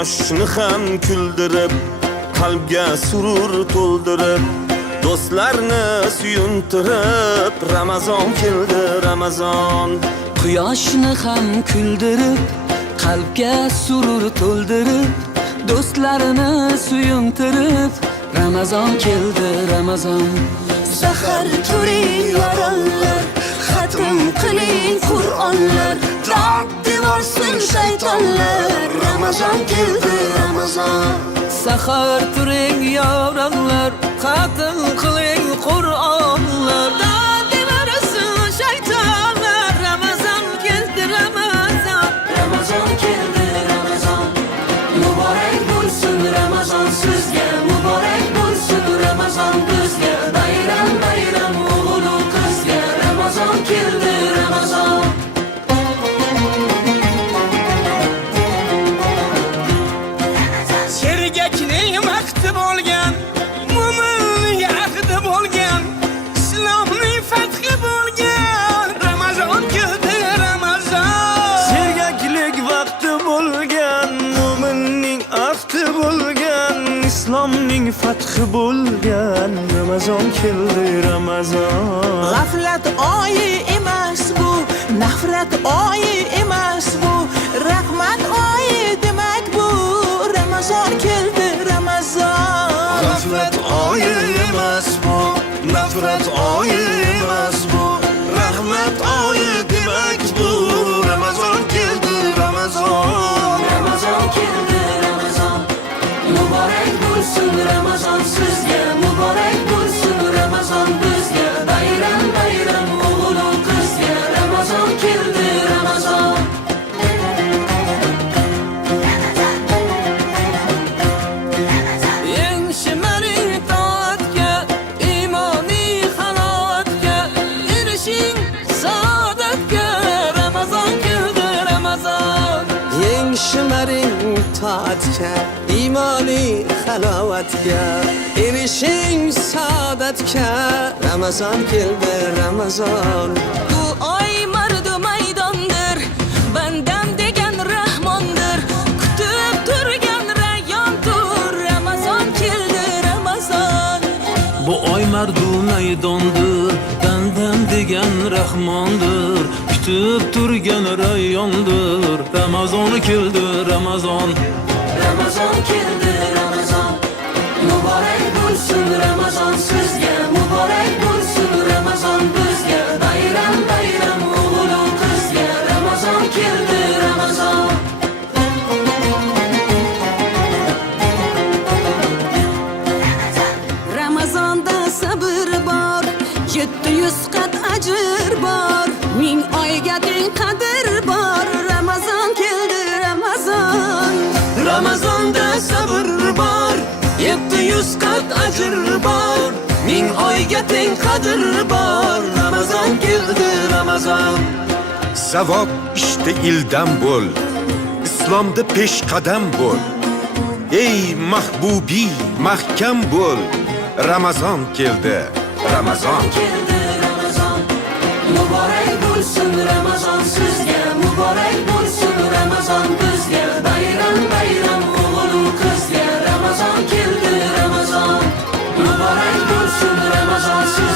Quyoshni ham kuldirib, qalbga surur to'ldirib, do'stlarni suyuntirib, Ramazon keldi, Ramazon. Quyoshni ham kuldirib, qalbga surur to'ldirib, do'stlarini suyuntirib, Ramazon keldi, Ramazon. Sahar turing yorollar, xatm qiling Qur'onlar, dod devorsin shaytonlar, Ramazon keldi, Ramazon. Sahar turing yorollar, xatm qiling Qur'onlar, dod devorsin shaytonlar, Ramazon keldi, Ramazon. Ramazon keldi, Ramazon. Muborak bo'lsin Ramazon sizga, muborak bo'lsin Ramazon bizga. Bayram bayram o'g'il qizga, Ramazon keldi, Ramazon. Sergakning vaqti bo'lgan, mo'minning ahdi bo'lgan, islomning fathi bo'lgan, Ramazon keldi, Ramazon. Sergaklik vaqti bo'lgan, mo'minning ahdi bo'lgan, islomning fathi bo'lgan, Ramazon keldi, Ramazon. G'aflat oyi emas bu, nafrat oyi emas bu, rahmat oyi demak bu, Ramazon keldi, Ramazon. G'aflat oyi emas bu, nafrat oyi emas bu, rahmat oyi demak bu, Ramazon keldi, Ramazon. Ramazon keldi, Ramazon. Muborak bo'lsin Ramazon sizga, muborak bo'lsin Ramazon bizga. Bayram bayram o'g'il qizga, Ramazon keldi, Ramazon. Eng shimaring toatga, imoniy halovatga, erishing saodatga, Ramazon keldi, Ramazon. Eng shimaring toatga, imoniy halovatga, erishing saodatga, Ramazon keldi, Ramazon. Bu oy mardu maydondir, bandam degan rahmondir, kutib turgan rayyondir, Ramazon keldi, Ramazon. Bu oy mardu maydondir, bandam degan rahmondir, kutib turgan rayyondir, Ramazon keldi, Ramazon. Ramazon keldi, Ramazon. Muborak bo'lsin Ramazon sizga, muborak bo'lsin Ramazon bizga. Bayram bayram o'g'il qizga, Ramazon keldi, Ramazon. Ramazonda sabr bor, 700 qat ajr bor, 1000 oyga teng qadr bor, Ramazon keldi, Ramazon. Ramazonda sabr bor, 700 qat ajr bor, 1000 oyga teng qadr bor, Ramazon keldi, Ramazon. Savob ishda ildam bo'l, islomda peshqadam bo'l. Ey mahbubi, mahkam bo'l, Ramazon keldi, Ramazon. Keldi, Ramazon. Muborak bo'lsin Ramazon sizga, muborak bo'lsin Ramazon bizga. Bayram bayram o'g'il qizga, Ramazon keldi, Ramazon. Muborak bo'lsin Ramazon sizga.